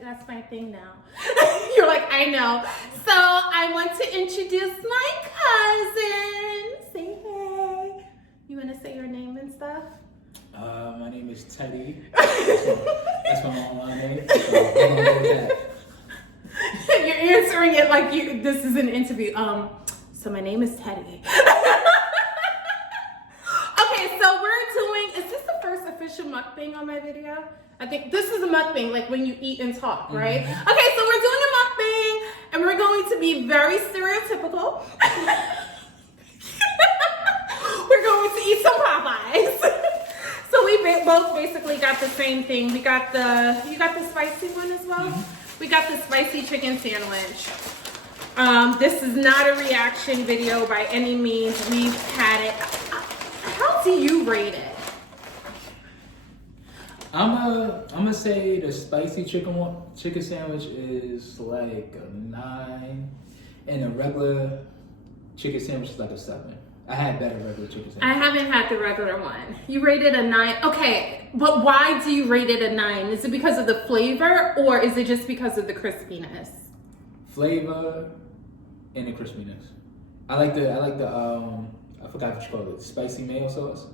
that's my thing now. You're like, I know. So I want to introduce my cousin. Say hey. You want to say your name and stuff? My name is Teddy. That's my online name. So I'm gonna go with that. You're answering it like this is an interview. So my name is Teddy. Okay, so is this the first official mukbang on my video? I think this is a mukbang, like when you eat and talk, right? Mm-hmm. Okay, so we're doing a mukbang, and we're going to be very stereotypical. We're going to eat some Popeyes. So we both basically got the same thing. You got the spicy one as well? Mm-hmm. We got the spicy chicken sandwich. This is not a reaction video by any means. We've had it. How do you rate it? I'm gonna say the spicy chicken sandwich is like a 9, and a regular chicken sandwich is like a 7. I had better regular chicken sandwich. I haven't had the regular one. You rated a 9. Okay, but why do you rate it a 9? Is it because of the flavor, or is it just because of the crispiness? Flavor and the crispiness. I like the I forgot what you call it, spicy mayo sauce.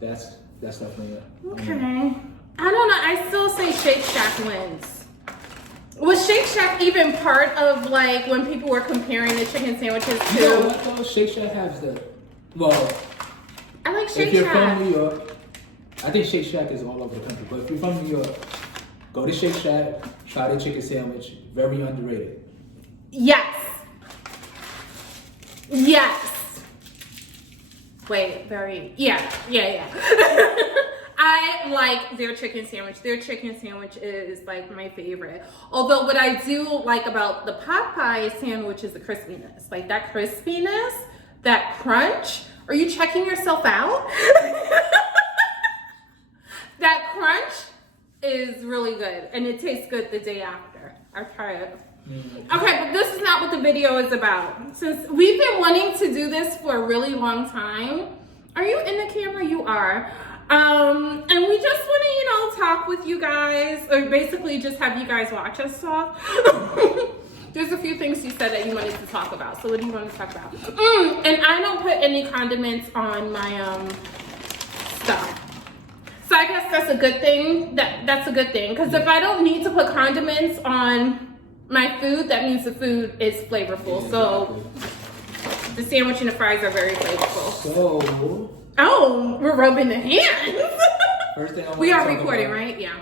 That's definitely it. Okay. I don't know. I still say Shake Shack wins. Was Shake Shack even part of like when people were comparing the chicken sandwiches to? You know what though? Shake Shack has I like Shake Shack. If you're from New York, I think Shake Shack is all over the country. But if you're from New York, go to Shake Shack, try the chicken sandwich. Very underrated. Yes. Yes. Wait, yeah. I like their chicken sandwich. Their chicken sandwich is like my favorite. Although what I do like about the Popeye sandwich is the crispiness. Like that crispiness, that crunch. Are you checking yourself out? That crunch is really good, and it tastes good the day after. I try it. Okay, but this is not what the video is about. Since we've been wanting to do this for a really long time. Are you in the camera? You are. And we just want to, talk with you guys, or basically just have you guys watch us talk. There's a few things you said that you wanted to talk about. So what do you want to talk about? And I don't put any condiments on my stuff. So I guess that's a good thing. That's a good thing. Because if I don't need to put condiments on my food, that means the food is flavorful. So the sandwich and the fries are very flavorful. Oh, we're rubbing the hands. First thing I want we to are talk recording, about right? Yeah.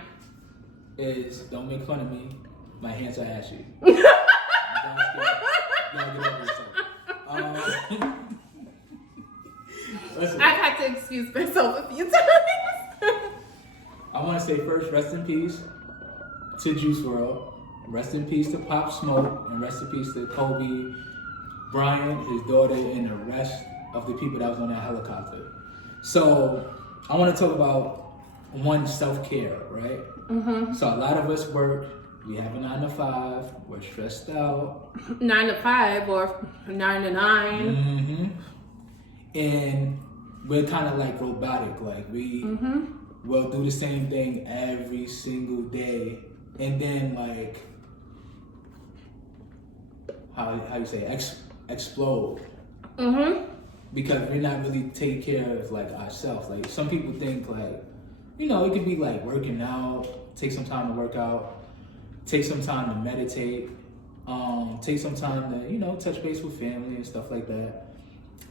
Is don't make fun of me. My hands are ashy. Listen, I've had to excuse myself a few times. I want to say first, rest in peace to Juice WRLD. Rest in peace to Pop Smoke, and rest in peace to Kobe Bryant, his daughter, and the rest of the people that was on that helicopter. So I want to talk about self-care, right? Mm-hmm. So a lot of us work. We have a 9 to 5. We're stressed out. 9 to 5 or 9 to 9. Mm-hmm. And we're kind of like robotic. Like we will do the same thing every single day, and then like how you say explode. Mm-hmm. Because we're not really taking care of like ourselves. Like some people think like, it could be like working out, take some time to work out, take some time to meditate, take some time to, touch base with family and stuff like that.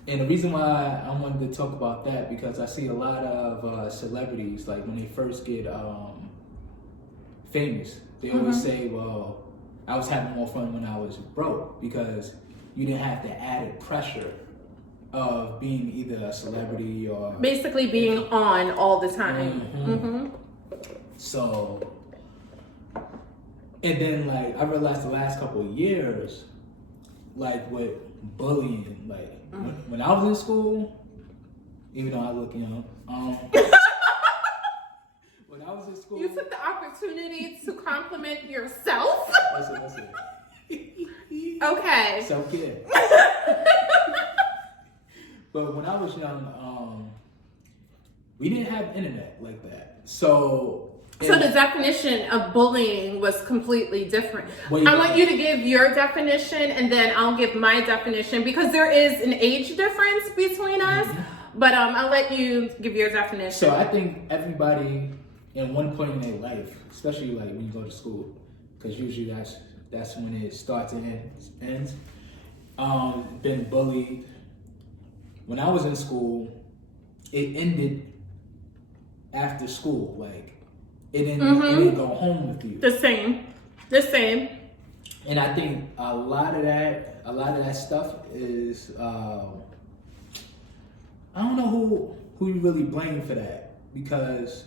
And the reason why I wanted to talk about that, because I see a lot of celebrities, like when they first get famous, they always say, well, I was having more fun when I was broke, because you didn't have the added pressure of being either a celebrity or basically being on all the time. Mm-hmm. So, and then like I realized the last couple of years, like with bullying, like when I was in school, even though I look young, when I was in school, you took the opportunity to compliment yourself. Listen. Okay. Self-care. But when I was young, we didn't have internet like that. So the definition of bullying was completely different. What do you I want think? you to give your definition, and then I'll give my definition, because there is an age difference between us. But I'll let you give your definition. So I think everybody in one point in their life, especially like when you go to school, because usually that's when it starts and ends. Been bullied. When I was in school, it ended after school. Like it didn't go home with you. The same. And I think a lot of that stuff is I don't know who you really blame for that, because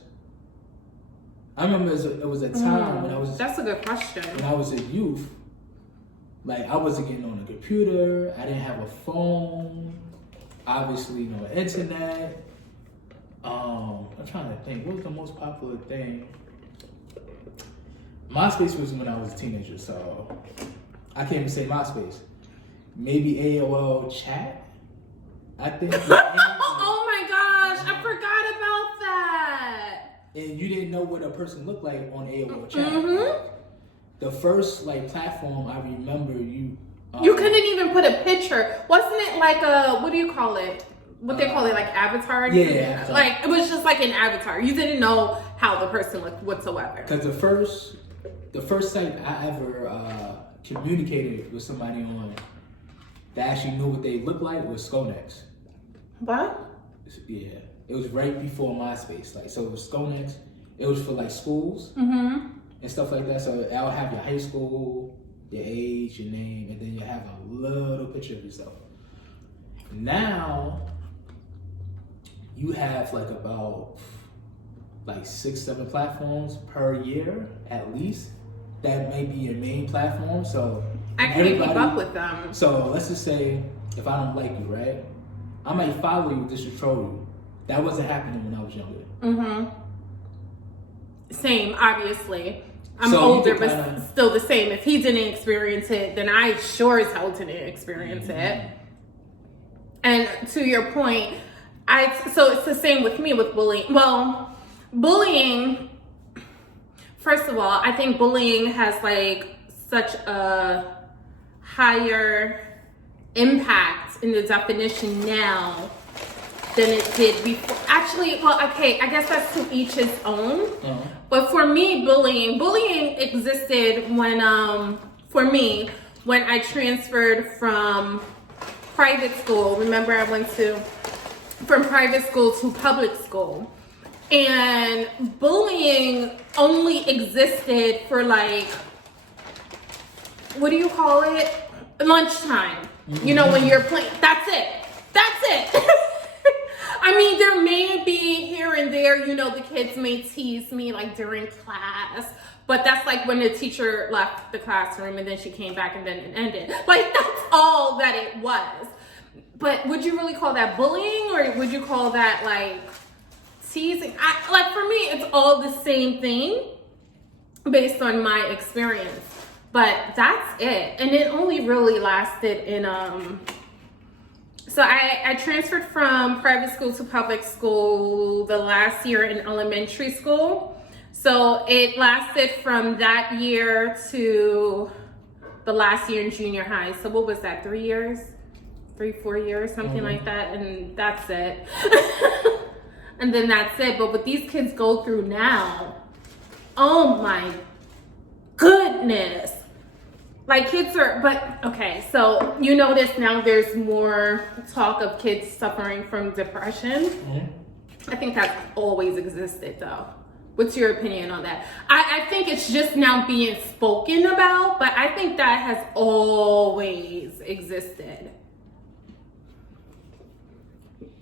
I remember it was a time when I was. That's a good question. When I was a youth, like I wasn't getting on a computer. I didn't have a phone. Obviously, no internet. I'm trying to think. What was the most popular thing? MySpace was when I was a teenager, so I can't even say MySpace. Maybe AOL chat. I think. Oh my gosh, I forgot about that. And you didn't know what a person looked like on AOL chat. The first like platform I remember you couldn't even put a picture. Wasn't it like a, what do you call it? What they call it, like avatar? Yeah. Like it was just like an avatar. You didn't know how the person looked whatsoever. Because the first site I ever communicated with somebody on that actually knew what they looked like was Skonex. What? Yeah. It was right before MySpace. Like, so it was Skonex. It was for like schools and stuff like that. So I'll have your high school, your age, your name, and then you have a little picture of yourself. Now you have like about like 6-7 platforms per year at least. That may be your main platform. So I can't keep up with them. So let's just say if I don't like you, right? I might follow you just to troll you. That wasn't happening when I was younger. Same, obviously. I'm So older, but still the same. If he didn't experience it, then I sure as hell didn't experience it. And to your point, so it's the same with me with bullying. Well, bullying, first of all, I think bullying has like such a higher impact in the definition now than it did before. Actually, well, okay, I guess that's to each his own. But for me, bullying existed when, for me, when I transferred from private school. Remember, I went from private school to public school. And bullying only existed for like, what do you call it? Lunchtime. You know, when you're playing, that's it. I mean, there may be here and there, you know, the kids may tease me like during class, but that's like when the teacher left the classroom and then she came back and then it ended. Like, that's all that it was. But would you really call that bullying, or would you call that like teasing? Like for me, it's all the same thing based on my experience. But that's it. And it only really lasted in, so I transferred from private school to public school the last year in elementary school. So it lasted from that year to the last year in junior high. So what was that, 3 years? 3-4 years, something like that. And that's it. And then that's it. But what these kids go through now, oh my goodness. Like kids are, but okay, so you notice now there's more talk of kids suffering from depression. I think that's always existed though. What's your opinion on that? I think it's just now being spoken about, but I think that has always existed.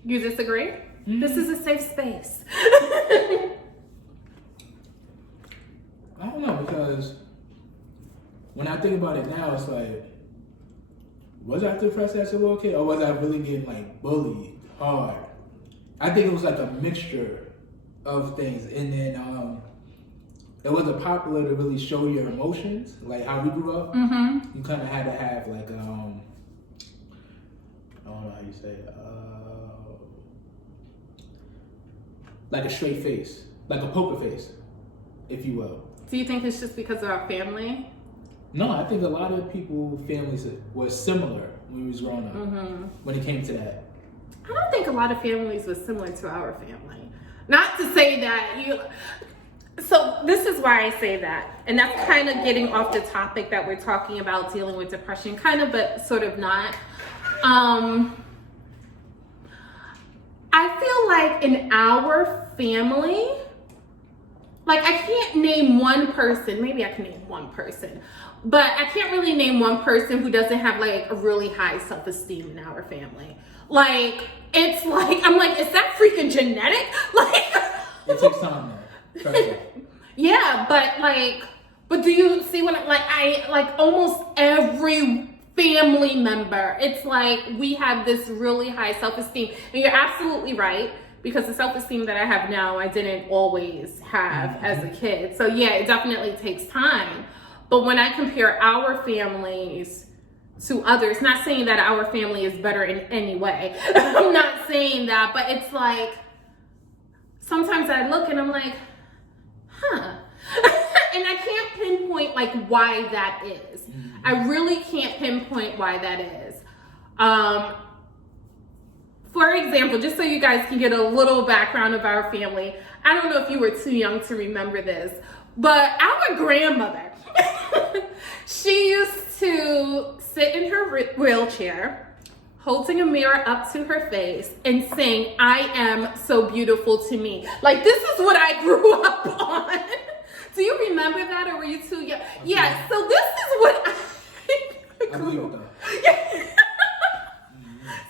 You disagree? This is a safe space. I don't know, because when I think about it now, it's like, was I depressed as a little kid, or was I really getting like bullied hard? I think it was like a mixture of things, and then it wasn't popular to really show your emotions, like how we grew up. You kind of had to have like I don't know how you say it. like a straight face, like a poker face, if you will. Do you think it's just because of our family? No, I think a lot of families were similar when we was growing up. When it came to that. I don't think a lot of families were similar to our family. Not to say that you. So this is why I say that, and that's kind of getting off the topic that we're talking about, dealing with depression, kind of, but sort of not. I feel like in our family, like I can't name one person. Maybe I can name one person, but I can't really name one person who doesn't have like a really high self-esteem in our family. Like it's like I'm like, is that freaking genetic? Like it takes time, though. Yeah, but do you see when I like almost every family member, it's like we have this really high self-esteem, and you're absolutely right, because the self-esteem that I have now I didn't always have as a kid. So yeah, it definitely takes time. But when I compare our families to others, not saying that our family is better in any way, I'm not saying that, but it's like sometimes I look and I'm like, huh. And I can't pinpoint like why that is. I really can't pinpoint why that is. For example, just so you guys can get a little background of our family, I don't know if you were too young to remember this, but our grandmother, she used to sit in her wheelchair, holding a mirror up to her face and saying, "I am so beautiful to me." Like, this is what I grew up on. Do you remember that, or were you too young? Yeah, so this is what I grew up on.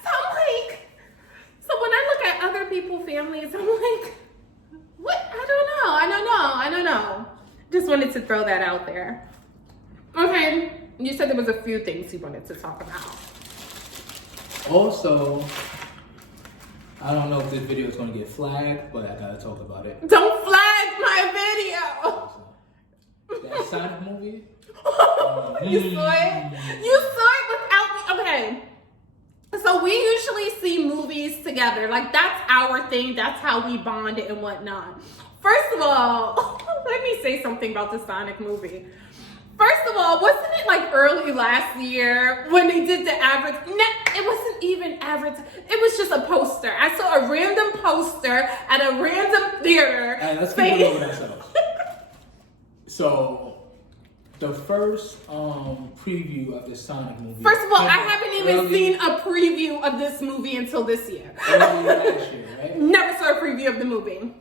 So I'm like, so when I look at other people's families, I'm like, what? I don't know. Just wanted to throw that out there. Okay, you said there was a few things you wanted to talk about. Also, I don't know if this video is going to get flagged, but I gotta talk about it. Don't flag my video! That Sonic movie? You saw it? You saw it without me? Okay. So we usually see movies together. Like, that's our thing. That's how we bond and whatnot. First of all, let me say something about the Sonic movie. First of all, wasn't it like early last year when they did the average? No, it wasn't even average. It was just a poster. I saw a random poster at a random theater. All right, let's keep it over ourselves. So, the first preview of the Sonic movie. First of all, I haven't even seen a preview of this movie until this year. Early last year, right? Never saw a preview of the movie.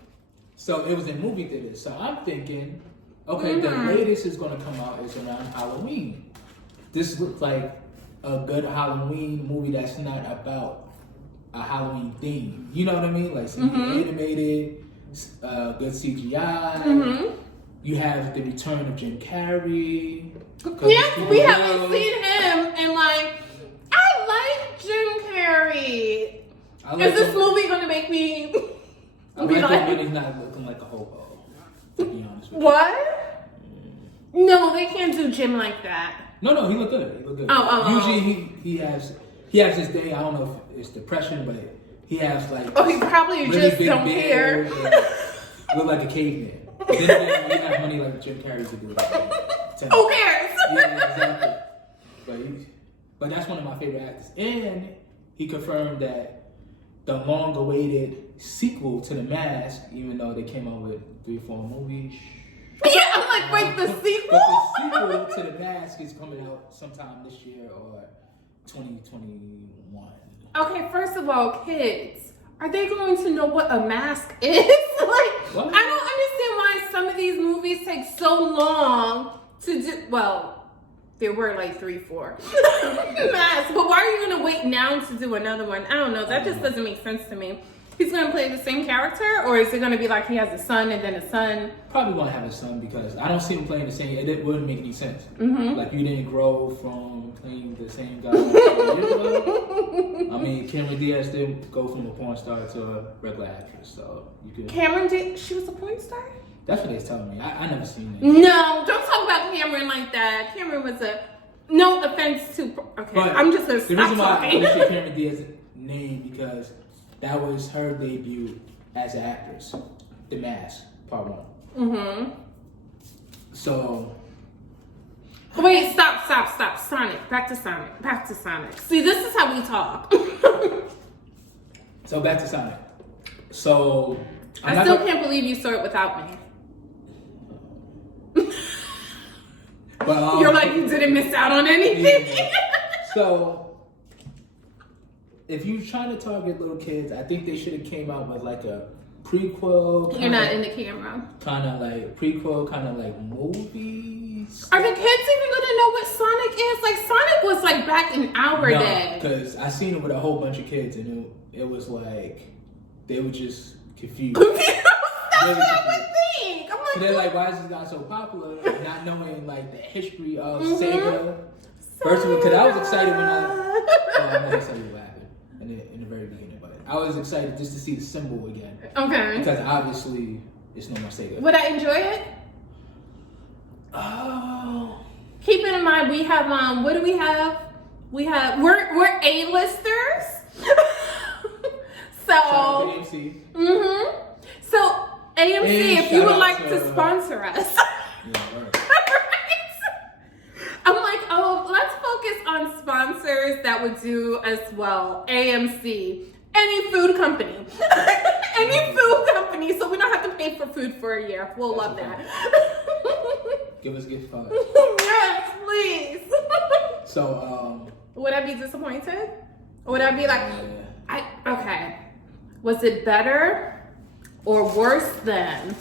So it was in movie theaters. So I'm thinking, okay, the latest is going to come out is around Halloween. This looks like a good Halloween movie that's not about a Halloween theme. You know what I mean? Like something animated, good CGI. You have the return of Jim Carrey. Yeah, we haven't seen him, and like, I like Jim Carrey. Is this movie going to make me... I like him when he's not looking like a hobo, to be honest with you. What? No, they can't do Jim like that. No, he look good. He look good. Usually he has his day. I don't know if it's depression, but he has like. Oh, he probably really just don't care. Look like a caveman. Then again, we have money like Jim Carrey to do it. Who cares? Yeah, exactly. But that's one of my favorite actors, and he confirmed that the long-awaited sequel to The Mask, even though they came out with 3-4 movies. Yeah, I'm like, wait, the sequel? But the sequel to The Mask is coming out sometime this year or 2021. Okay, first of all, kids, are they going to know what a mask is? Like, what? I don't understand why some of these movies take so long to do. Well, there were like 3-4 masks, but why are you gonna wait now to do another one? I don't know. That just doesn't make sense to me. He's gonna play the same character, or is it gonna be like he has a son and then a son? Probably gonna have a son because I don't see him playing the same. It wouldn't make any sense. Like you didn't grow from playing the same guy. I mean, Cameron Diaz didn't go from a porn star to a regular actress, so you could. Cameron did. She was a porn star. That's what they're telling me. I never seen it. No, don't talk about Cameron like that. Cameron was a. No offense to. Okay, but I'm just gonna stop talking. The reason why I say Cameron Diaz's name because that was her debut as an actress. The Mask, part 1. Mm-hmm. So. Wait, stop. Sonic. Back to Sonic. See, this is how we talk. So back to Sonic. So. I still can't believe you saw it without me. But, you're like, you didn't miss out on anything. Yeah. So, if you're trying to target little kids, I think they should have came out with like a prequel. You're not in the camera. Kind of like prequel, kind of like movies. Are the kids even gonna know what Sonic is? Like, Sonic was like back in our day. Because I seen it with a whole bunch of kids, and it was like they were just confused. That's what I would think. I'm like, they're like, why is this guy so popular? Not knowing like the history of Sega. First of all, because I was excited when I'm not gonna tell you what happened in the very beginning, but I was excited just to see the symbol again. Okay. Because obviously it's no more Sega. Would I enjoy it? Oh. Keep in mind, we have what do we have? We're A-listers. So. Shout out to AMC. Mm-hmm. So AMC, And if you would shout out like to, to sponsor us. Yeah, right. I'm like, oh, let's focus on sponsors that would do as well. AMC, any food company, any food company, so we don't have to pay for food for a year. We'll love that. Give us gift cards. Yes, please. So, would I be disappointed? Or would I be like, yeah. Okay, was it better or worse than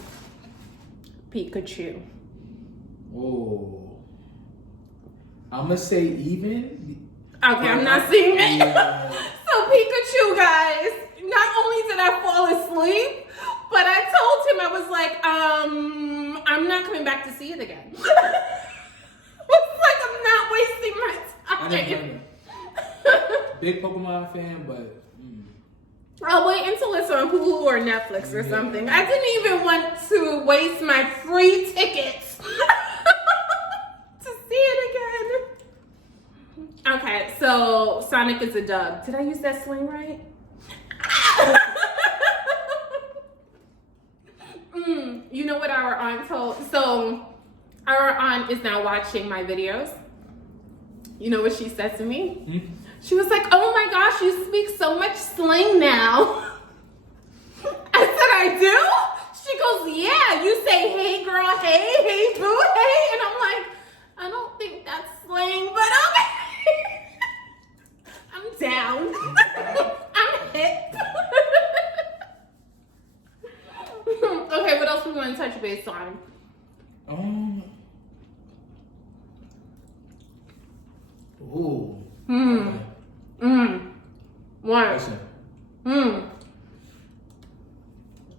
Pikachu? Oh. I'm gonna say even. Okay, I'm not seeing it. Yeah. So Pikachu, guys, not only did I fall asleep, but I told him, I was like, I'm not coming back to see it again. It's like, I'm not wasting my time. Big Pokemon fan, but I'll wait until it's on Hulu or Netflix or something. I didn't even want to waste my free tickets to see it again. Okay, so Sonic is a dub. Did I use that slang right? You know what our aunt told? So our aunt is now watching my videos. You know what she said to me? Hmm? She was like, oh my gosh, you speak so much slang now. I said, I do? She goes, yeah, you say, hey girl, hey boo, hey. And I'm like, I don't think that's slang, but okay. I'm down. I'm hip. Okay, what else we want to touch base on? Ooh. What? Listen.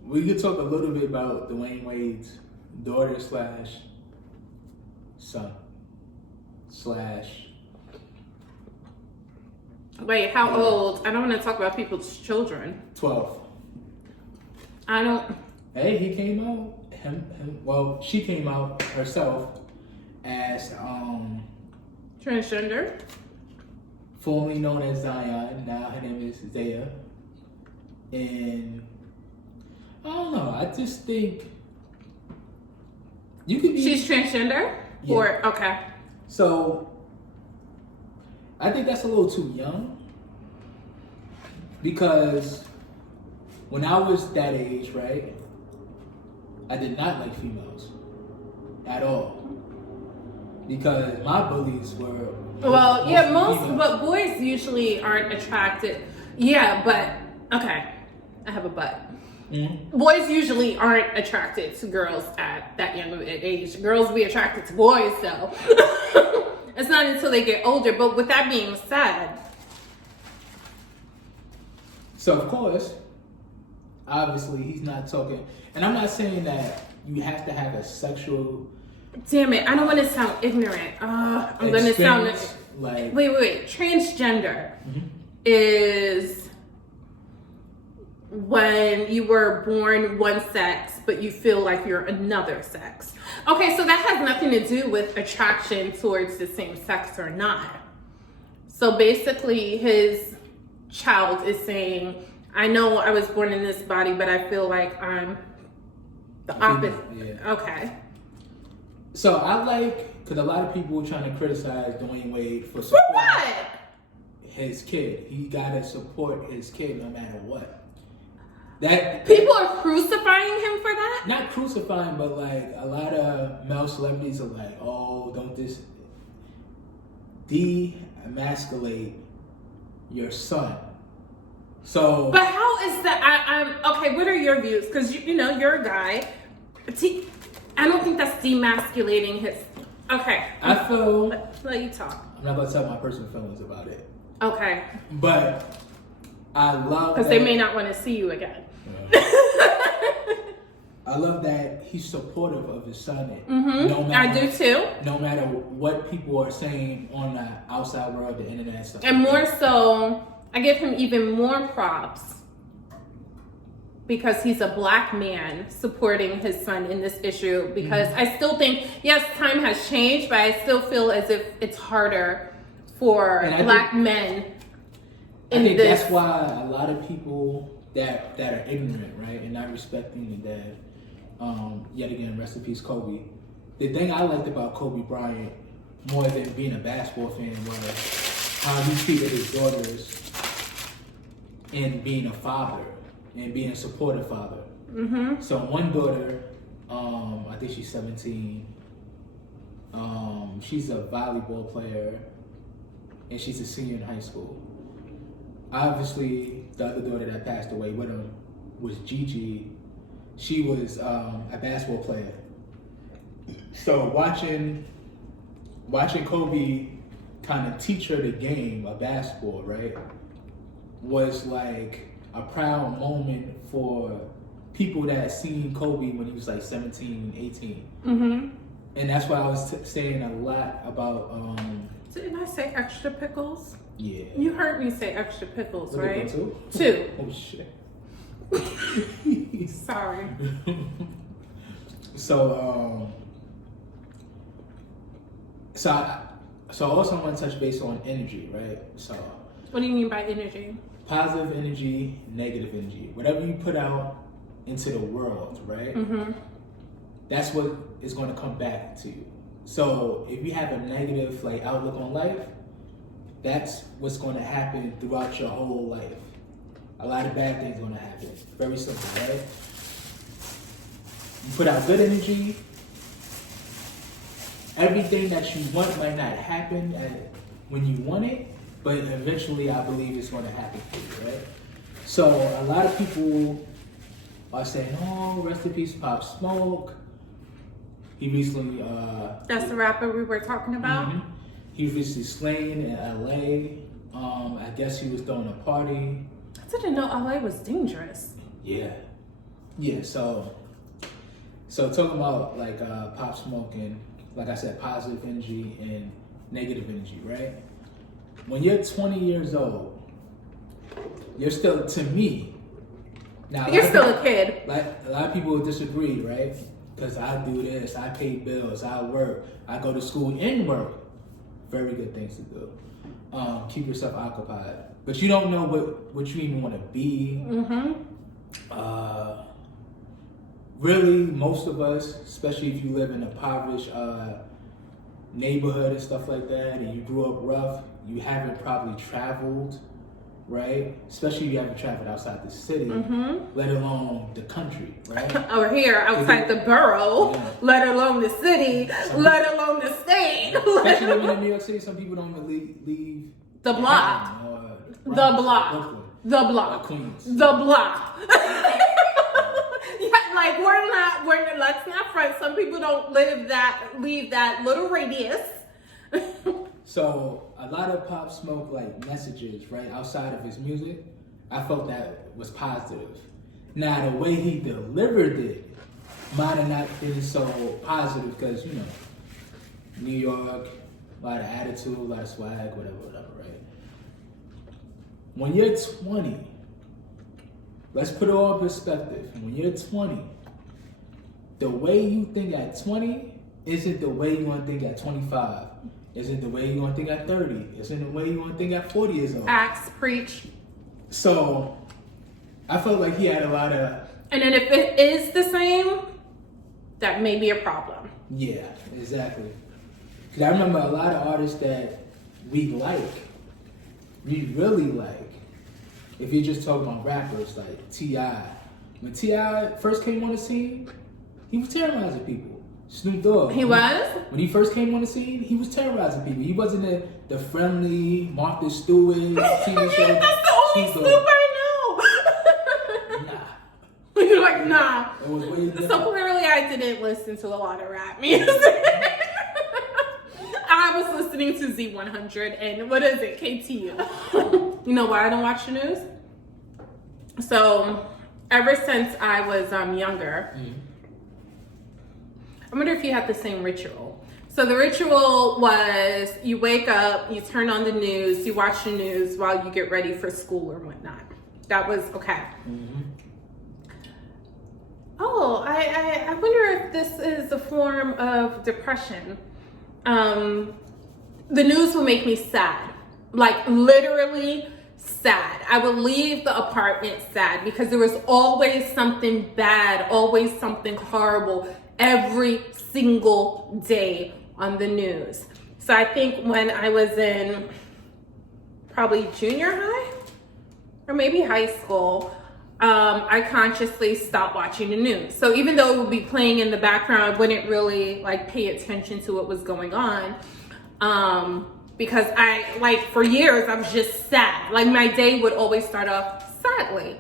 We could talk a little bit about Dwayne Wade's daughter / son / Wait, how old? I don't want to talk about people's children. 12. I don't. Hey, he came out. Well, she came out herself as Transgender? formerly known as Zion. Now her name is Zaya. And I don't know. I just think you could be. She's transgender? Yeah. Or, okay. So I think that's a little too young. Because when I was that age, right, I did not like females at all. Because my bullies were. Well, yeah, females. but boys usually aren't attracted. Yeah, but, okay. I have a but. Mm-hmm. Boys usually aren't attracted to girls at that young of an age. Girls be attracted to boys, though. It's not until they get older. But with that being said. So, of course, obviously, he's not talking. And I'm not saying that you have to have a sexual. Damn it, I don't want to sound ignorant. I'm going to sound like. Wait. Transgender is when you were born one sex, but you feel like you're another sex. Okay, so that has nothing to do with attraction towards the same sex or not. So basically, his child is saying, I know I was born in this body, but I feel like I'm the opposite. Yeah. Okay. So I like, because a lot of people were trying to criticize Dwayne Wade for For what? his kid. He gotta support his kid no matter what. That people are crucifying him for that? Not crucifying, but like a lot of male celebrities are like, oh, don't de-emasculate your son. So, but how is that? I'm okay. What are your views? Because you know you're a guy. I don't think that's demasculating his. Okay. I feel. Let you talk. I'm not gonna tell my personal feelings about it. Okay. But I love because they may not want to see you again. I love that he's supportive of his son. Mm-hmm. No matter, I do too. No matter what people are saying on the outside world, the internet and stuff. And more so, I give him even more props because he's a black man supporting his son in this issue. Because I still think, yes, time has changed, but I still feel as if it's harder for black men. I think that's why a lot of people that are ignorant, right, and not respecting the dad. Yet again, rest in peace, Kobe. The thing I liked about Kobe Bryant more than being a basketball fan was how he treated his daughters and being a father and being a supportive father. Mm-hmm. So one daughter, I think she's 17. She's a volleyball player and she's a senior in high school. Obviously, the other daughter that passed away with him was Gigi. She was a basketball player. So watching Kobe kind of teach her the game of basketball, right, was like a proud moment for people that seen Kobe when he was like 17, 18. Mm-hmm. And that's why I was saying a lot about... Didn't I say extra pickles? Yeah. You heard me say extra pickles, What right? Two. Oh, shit. Sorry. So also I want to touch base on energy, right? So what do you mean by energy? Positive energy, negative energy. Whatever you put out into the world, right? Mm-hmm. That's what is going to come back to you. So if you have a negative outlook on life, that's what's going to happen throughout your whole life. A lot of bad things are going to happen. Very simple, right? You put out good energy. Everything that you want might not happen when you want it, but eventually I believe it's going to happen for you, right? So a lot of people are saying, oh, rest in peace, Pop Smoke. He recently... That's the rapper we were talking about? Mm-hmm. He was recently slain in LA. I guess he was throwing a party. I didn't know LA was dangerous. Yeah. So talking about Pop Smoke and, like I said, positive energy and negative energy, right? When you're 20 years old, you're still, to me, now you're still a kid. A lot of people disagree, right? Because I do this, I pay bills, I work, I go to school and work. Very good things to do. Keep yourself occupied. But you don't know what you even want to be. Mm-hmm. Really, most of us, especially if you live in a impoverished neighborhood and stuff like that, and you grew up rough, you haven't probably traveled, right? Especially if you haven't traveled outside the city, let alone the country, right? Or here, outside the borough, let alone the city, let alone the state. Especially living in New York City, some people don't even leave the block. Bronx, the block. Brooklyn, the block. Queens. The block. Let's not front. Some people don't leave that little radius. So a lot of Pop Smoke messages, right, outside of his music, I felt that was positive. Now the way he delivered it might have not been so positive because, New York, a lot of attitude, a lot of swag, whatever, right? When you're 20, let's put it all in perspective. When you're 20, the way you think at 20 isn't the way you want to think at 25. Isn't the way you want to think at 30. Isn't the way you want to think at 40 years old. Acts, preach. So, I felt like he had a lot of. And then if it is the same, that may be a problem. Yeah, exactly. Because I remember a lot of artists that we really like. If you're just talking about rappers like T.I. When T.I. first came on the scene, he was terrorizing people. Snoop Dogg. He was? When he first came on the scene, he was terrorizing people. He wasn't the friendly Martha Stewart TV show. That's the only Snoop I know. Nah. You're like, nah. It was way different. So clearly I didn't listen to a lot of rap music. I was listening to Z100 and what is it? KTU. You know why I don't watch the news? So ever since I was younger, I wonder if you have the same ritual. So the ritual was you wake up, you turn on the news, you watch the news while you get ready for school or whatnot. That was okay. Oh, I wonder if this is a form of depression. The news will make me sad, like literally sad. I would leave the apartment sad because there was always something bad, always something horrible every single day on the news. So I think when I was in probably junior high or maybe high school, I consciously stopped watching the news. So even though it would be playing in the background, I wouldn't really like pay attention to what was going on. Because for years, I was just sad. Like my day would always start off sadly.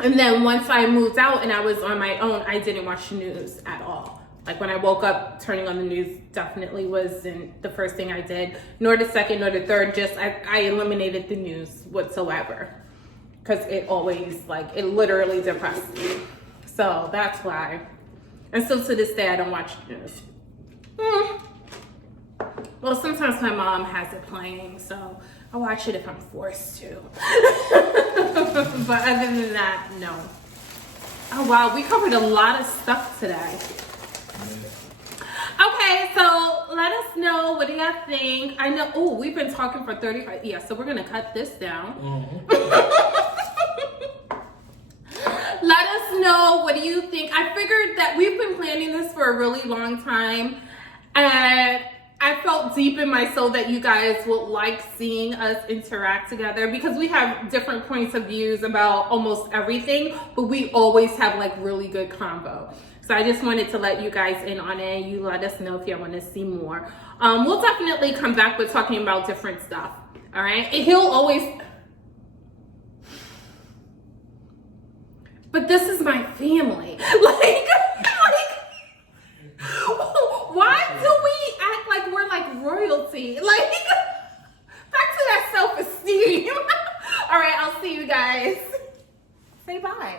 And then once I moved out and I was on my own, I didn't watch the news at all. Like when I woke up, turning on the news definitely wasn't the first thing I did, nor the second, nor the third. Just I eliminated the news whatsoever. Because it always, it literally depressed me. So that's why. And still to this day, I don't watch the news. Well, sometimes my mom has it playing, so I watch it if I'm forced to. But other than that, no. Oh, wow, we covered a lot of stuff today. Okay, so let us know, what do y'all think? I know, we've been talking for 35, so we're gonna cut this down. Let us know, what do you think? I figured that we've been planning this for a really long time, and I felt deep in my soul that you guys would like seeing us interact together because we have different points of views about almost everything, but we always have really good convo. So I just wanted to let you guys in on it. You let us know if you want to see more. We'll definitely come back with talking about different stuff. All right. And he'll always. But this is my family. Why do we act like we're like royalty? Back to that self-esteem. All right. I'll see you guys. Say bye.